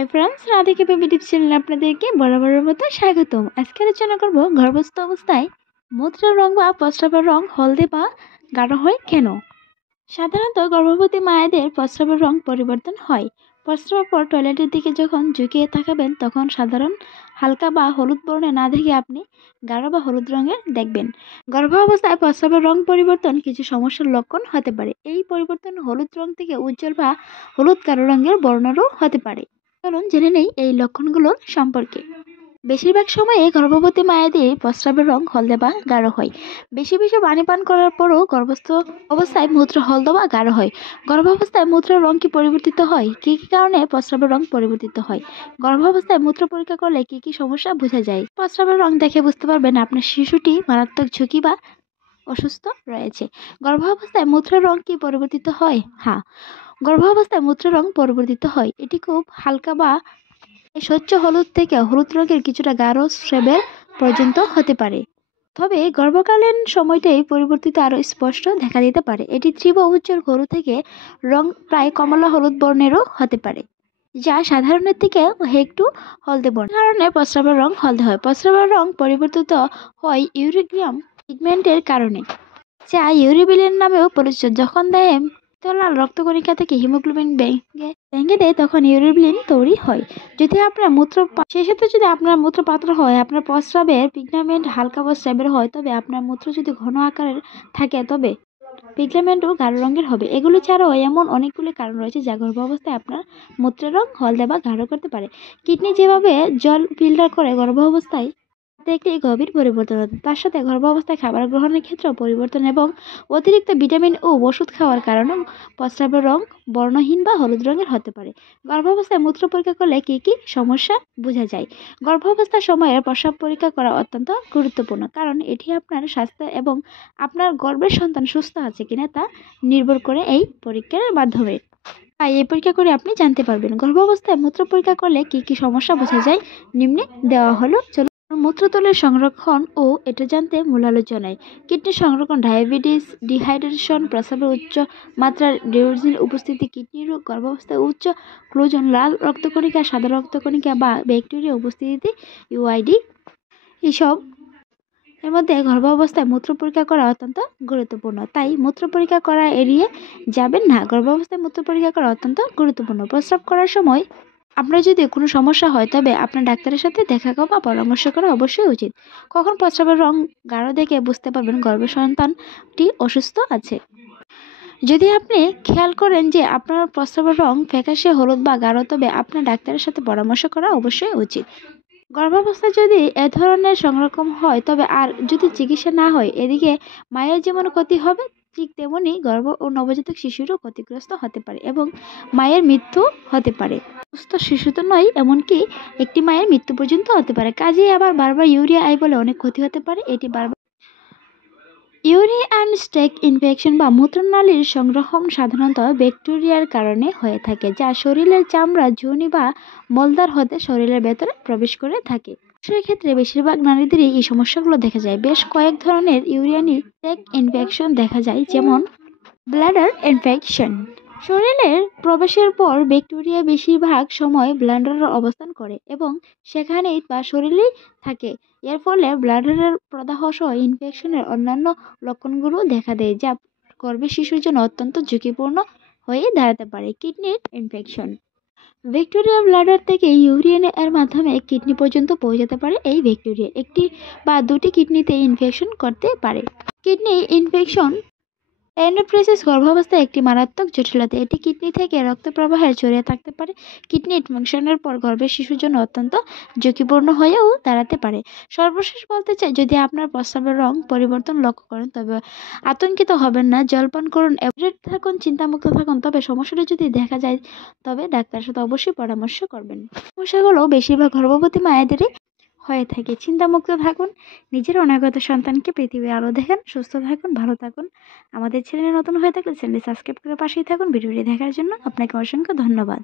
Hi friends, Radhika baby tips চ্যানেলে আপনাদেরকে বরাবরের মতো স্বাগতম। আজকে আলোচনা করব গর্ভস্থ অবস্থায় মূত্রের রং বা প্রস্রাবের রং হলদে বা গাঢ় হয় কেন। সাধারণত গর্ভবতী মায়েদের প্রস্রাবের রং পরিবর্তন হয়। প্রস্রাবের পর টয়লেটের দিকে যখন ঝুঁকিয়ে তাকাবেন তখন সাধারণ হালকা বা হলুদ বর্ণে না দেখে আপনি গাঢ় বা হলুদ রঙের দেখবেন। গর্ভাবস্থায় প্রস্রাবের রং পরিবর্তন কিছু সমস্যার লক্ষণ হতে পারে। এই পরিবর্তন হলুদ রং থেকে উজ্জ্বল বা হলুদ কালো রঙের বর্ণেরও হতে পারে। চলুন জেনে নেই এই লক্ষণগুলোর সম্পর্কে। বেশিরভাগ সময়ে গর্ভবতী মায়েদের প্রস্রাবের রং হলদে বা গাঢ় হয়। বেশি বেশি পানি পান করার পরও গর্ভস্থ অবস্থায় মূত্র হলদে বা গাঢ় হয়। গর্ভাবস্থায় মূত্রের রং কি পরিবর্তিত হয়? কি কি কারণে প্রস্রাবের রং পরিবর্তিত হয়? গর্ভাবস্থায় মূত্র পরীক্ষা করলে কি কি সমস্যা বোঝা যায়? প্রস্রাবের রং দেখে বুঝতে পারবেন আপনার শিশুটি মারাত্মক ঝুঁকি বা অসুস্থ রয়েছে। গর্ভাবস্থায় মূত্রের রং কি পরিবর্তিত হয়? হ্যাঁ, গর্ভাবস্থায় মূত্রের রং পরিবর্তিত হয়। এটি খুব হালকা বা স্বচ্ছ হলুদ থেকে হলুদ রঙের কিছুটা গাঢ় শ্বেবের পর্যন্ত হতে পারে। তবে গর্ভকালীন সময়টাই পরিবর্তিত আরও স্পষ্ট দেখা দিতে পারে। এটি তীব্র উজ্জ্বল হলুদ থেকে রং প্রায় কমলা হলুদ বর্ণেরও হতে পারে, যা সাধারণের থেকে একটু হলদে বর্ণ। কারণে প্রস্রাবের রং হলদে হয়। প্রস্রাবের রং পরিবর্তিত হয় ইউরিগ্রাম পিগমেন্টের কারণে, যা ইউরিবিলিন নামেও পরিচিত। যখন দেহে লাল রক্তকণিকা থেকে হিমোগ্লোবিন ভেঙে দেয় তখন ইউরিবিলিন তৈরি হয়। যদি আপনার সেই সাথে যদি আপনার মূত্র পাতলা হয়, আপনার প্রস্রাবের পিগমেন্ট হালকা বা স্যাবের হয়, তবে আপনার মূত্র যদি ঘন আকারের থাকে তবে পিগমেন্টও গাঢ় রঙের হবে। এগুলি ছাড়াও এমন অনেকগুলি কারণ রয়েছে যা গর্ভাবস্থায় আপনার মূত্রের রং হলদে বা গাঢ় করতে পারে। কিডনি যেভাবে জল ফিল্টার করে গর্ভাবস্থায় একটি গভীর পরিবর্তন হতে, তার সাথে গর্ভাবস্থায় খাবার গ্রহণের ক্ষেত্রেও পরিবর্তন এবং অতিরিক্ত ভিটামিন ও ওষুধ খাওয়ার কারণে প্রস্রাবের রং বর্ণহীন বা হলুদ রঙের হতে পারে। গর্ভাবস্থায় মূত্র পরীক্ষা করলে কি কি সমস্যা বোঝা যায়? গর্ভাবস্থার সময়ে প্রস্রাব পরীক্ষা করা অত্যন্ত গুরুত্বপূর্ণ, কারণ এটি আপনার স্বাস্থ্য এবং আপনার গর্ভের সন্তান সুস্থ আছে কিনা তা নির্ভর করে এই পরীক্ষার মাধ্যমে। তাই এই পরীক্ষা করে আপনি জানতে পারবেন। গর্ভাবস্থায় মূত্র পরীক্ষা করলে কি কি সমস্যা বোঝা যায় নিম্নে দেওয়া হলো। মূত্রতলের সংরক্ষণ ও এটা জানতে মূল আলোচনায়। কিডনি সংরক্ষণ, ডায়াবেটিস, ডিহাইড্রেশন, প্রস্রাবের উচ্চ মাত্রার ডিওক্সিন উপস্থিতি, কিডনি রোগ, গর্ভাবস্থায় উচ্চ ক্লোজন, লাল রক্তকণিকা, সাদা রক্তকণিকা বা ব্যাকটেরিয়া উপস্থিতি, ইউআইডি, এসব এর মধ্যে গর্ভাবস্থায় মূত্র পরীক্ষা করা অত্যন্ত গুরুত্বপূর্ণ। তাই মূত্র পরীক্ষা করা এড়িয়ে যাবেন না। গর্ভাবস্থায় মূত্র পরীক্ষা করা অত্যন্ত গুরুত্বপূর্ণ। প্রস্রাব করার সময় আপনার যদি কোনো সমস্যা হয় তবে আপনার ডাক্তারের সাথে দেখা করা বা পরামর্শ করা অবশ্যই উচিত। কখন প্রস্রাবের রং গাঢ় দেখে বুঝতে পারবেন গর্ভের সন্তানটি অসুস্থ আছে? যদি আপনি খেয়াল করেন যে আপনার প্রস্রাবের রং ফ্যাকাশে হলুদ বা গাঢ়, তবে আপনার ডাক্তারের সাথে পরামর্শ করা অবশ্যই উচিত। গর্ভাবস্থায় যদি এ ধরনের সংরক্ষণ হয় তবে আর যদি চিকিৎসা না হয়, এদিকে মায়ের যেমন ক্ষতি হবে ঠিক তেমনি গর্ভ ও নবজাতক শিশুরও ক্ষতিগ্রস্ত হতে পারে এবং মায়ের মৃত্যু হতে পারে। সুস্থ শিশু তো নয়, এমনকি একটি মায়ের মৃত্যু পর্যন্ত হতে পারে। কাজেই আবার বারবার ইউরিয়া আই বলে অনেক ক্ষতি হতে পারে। এটি বারবার ইউরিন স্ট্যাক ইনফেকশন বা মূত্রনালীর সংক্রমণ সাধারণত ব্যাকটেরিয়ার কারণে হয়ে থাকে, যা শরীরের চামড়া, যোনি বা মলদ্বার হতে শরীরের ভেতরে প্রবেশ করে থাকে। সেক্ষেত্রে বেশিরভাগ নারীদেরই এই সমস্যাগুলো দেখা যায়। বেশ কয়েক ধরনের ইউরিনারি ট্র্যাক্ট ইনফেকশন দেখা যায়, যেমন ব্লাডার ইনফেকশন। শরীরের প্রবেশের পর ব্যাকটেরিয়া বেশিরভাগ সময় ব্লাডারে অবস্থান করে এবং সেখানেই বা শরীরেই থাকে। এর ফলে ব্লাডারের প্রদাহ সহ ইনফেকশনের অন্যান্য লক্ষণগুলো দেখা দেয়, যা গর্ভের শিশুর জন্য অত্যন্ত ঝুঁকিপূর্ণ হয়ে দাঁড়াতে পারে। কিডনির ইনফেকশন, ব্যাকটেরিয়া ব্লাডার থেকে ইউরিন এর মাধ্যমে কিডনি পর্যন্ত পৌঁছাতে পারে। এই ব্যাকটেরিয়া একটি বা দুটি কিডনিতে ইনফেকশন করতে পারে। কিডনি ইনফেকশন এন্ডোপ্রেসিস গর্ভাবস্থায় একটি মারাত্মক জটিলতা। এটি কিডনি থেকে রক্ত প্রবাহে ছড়িয়ে থাকতে পারে। কিডনি ইনফেকশনের পর গর্ভের শিশুর জন্য অত্যন্ত ঝুঁকিপূর্ণ হয়েও দাঁড়াতে পারে। সর্বশেষ বলতে চাই, যদি আপনার প্রস্রাবের রং পরিবর্তন লক্ষ্য করেন তবে আতঙ্কিত হবেন না, জলপান করুন, অ্যাপডেট থাকুন, চিন্তামুক্ত থাকুন। তবে সমস্যাটা যদি দেখা যায় তবে ডাক্তারের সাথে অবশ্যই পরামর্শ করবেন। সমস্যাগুলো বেশিরভাগ গর্ভবতী মায়েদেরই হয়ে থাকে। চিন্তামুক্ত থাকুন, নিজের অনাগত সন্তানকে পৃথিবীর আলো দেখান, সুস্থ থাকুন, ভালো থাকুন। আমাদের চ্যানেলে নতুন হয়ে থাকলে চ্যানেলটি সাবস্ক্রাইব করে পাশেই থাকুন। ভিডিওটি দেখার জন্য আপনাকে অসংখ্য ধন্যবাদ।